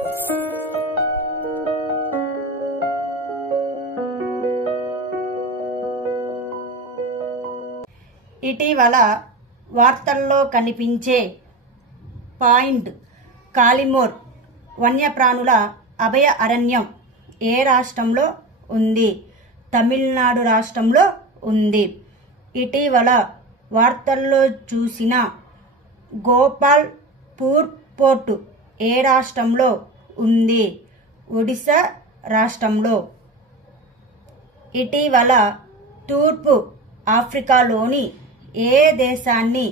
ఇటీవల వార్తల్లో కనిపించే పాయింట్ కాలిమోర్ వన్యప్రాణుల అభయ అరణ్యం ఏ రాష్ట్రంలో ఉంది? తమిళనాడు రాష్ట్రంలో ఉంది. ఇటీవల వార్తల్లో చూసిన గోపాల్పూర్ పోర్టు ఏ రాష్ట్రంలో ఉంది? ఒడిశా రాష్ట్రంలో. ఇటీవల తూర్పు ఆఫ్రికాలోని ఏ దేశాన్ని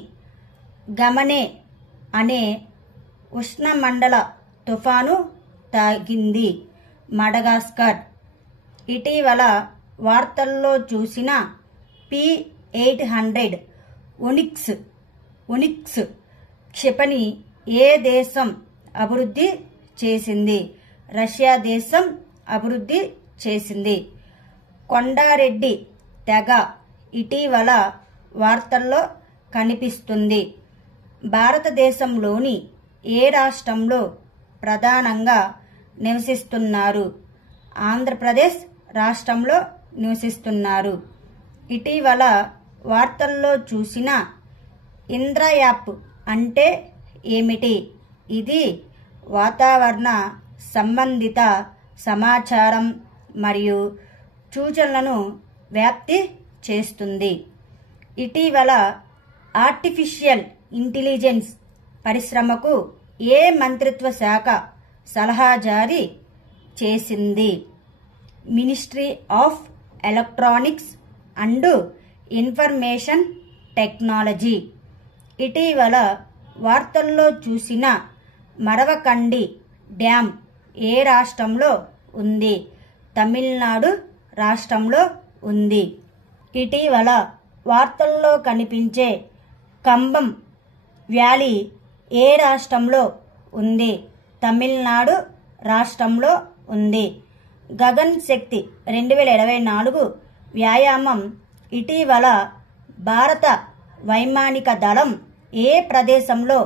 గమనే అనే ఉష్ణమండల తుఫాను తాకింది? మడగాస్కర్. ఇటీవల వార్తల్లో చూసిన P-800 ఒనిక్స్ క్షిపణి ఏ దేశం అభివృద్ధి చేసింది? రష్యా దేశం అభివృద్ధి చేసింది. కొండారెడ్డి తెగ ఇటీవల వార్తల్లో కనిపిస్తుంది. భారతదేశంలోని ఏ రాష్ట్రంలో ప్రధానంగా నివసిస్తున్నారు? ఆంధ్రప్రదేశ్ రాష్ట్రంలో నివసిస్తున్నారు. ఇటీవల వార్తల్లో చూసిన ఇంద్ర యాప్ అంటే ఏమిటి? ఇది వాతావరణ సంబంధిత సమాచారం మరియు సూచనలను వ్యాప్తి చేస్తుంది. ఇటీవల ఆర్టిఫిషియల్ ఇంటెలిజెన్స్ పరిశ్రమకు ఏ మంత్రిత్వ శాఖ సలహా జారీ చేసింది? Ministry of electronics and information technology. ఇటీవల వార్తల్లో చూసిన మరవకండి డ్యాం ఏ రాష్ట్రంలో ఉంది? తమిళనాడు రాష్ట్రంలో ఉంది. ఇటీవల వార్తల్లో కనిపించే కంబం వ్యాలీ ఏ రాష్ట్రంలో ఉంది? తమిళనాడు రాష్ట్రంలో ఉంది. గగన్ శక్తి 2024 వ్యాయామం ఇటీవల భారత వైమానిక దళం ఏ ప్రదేశంలో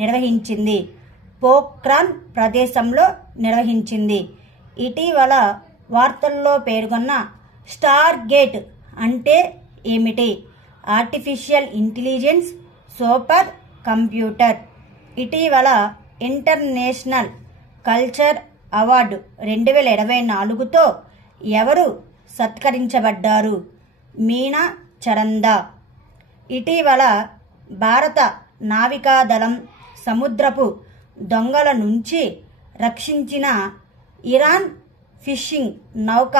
నిర్వహించింది? పోఖ్రాన్ ప్రదేశంలో నిర్వహించింది. ఇటీవల వార్తల్లో పేర్కొన్న స్టార్ గేట్ అంటే ఏమిటి? Artificial intelligence super computer. ఇటీవల ఇంటర్నేషనల్ కల్చర్ అవార్డు 2024తో ఎవరు సత్కరించబడ్డారు? మీనా చరందా. ఇటీవల భారత నావికాదళం సముద్రపు దొంగల నుంచి రక్షించిన ఇరాన్ ఫిషింగ్ నౌక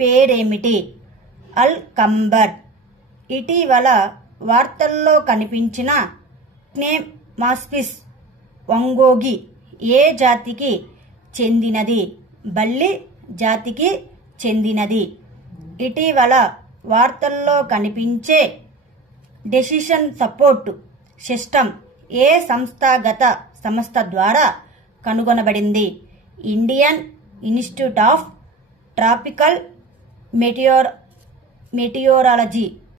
పేరేమిటి? అల్ కంబర్. ఇటీవల వార్తల్లో కనిపించిన క్నెమాస్పిస్ వంగోగి ఏ జాతికి చెందినది? బల్లి జాతికి చెందినది. ఇటీవల వార్తల్లో కనిపించే డెసిషన్ సపోర్ట్ సిస్టమ్ ఏ సంస్థాగత సంస్థ ద్వారా కనుగొనబడింది? Indian institute of tropical meteorology.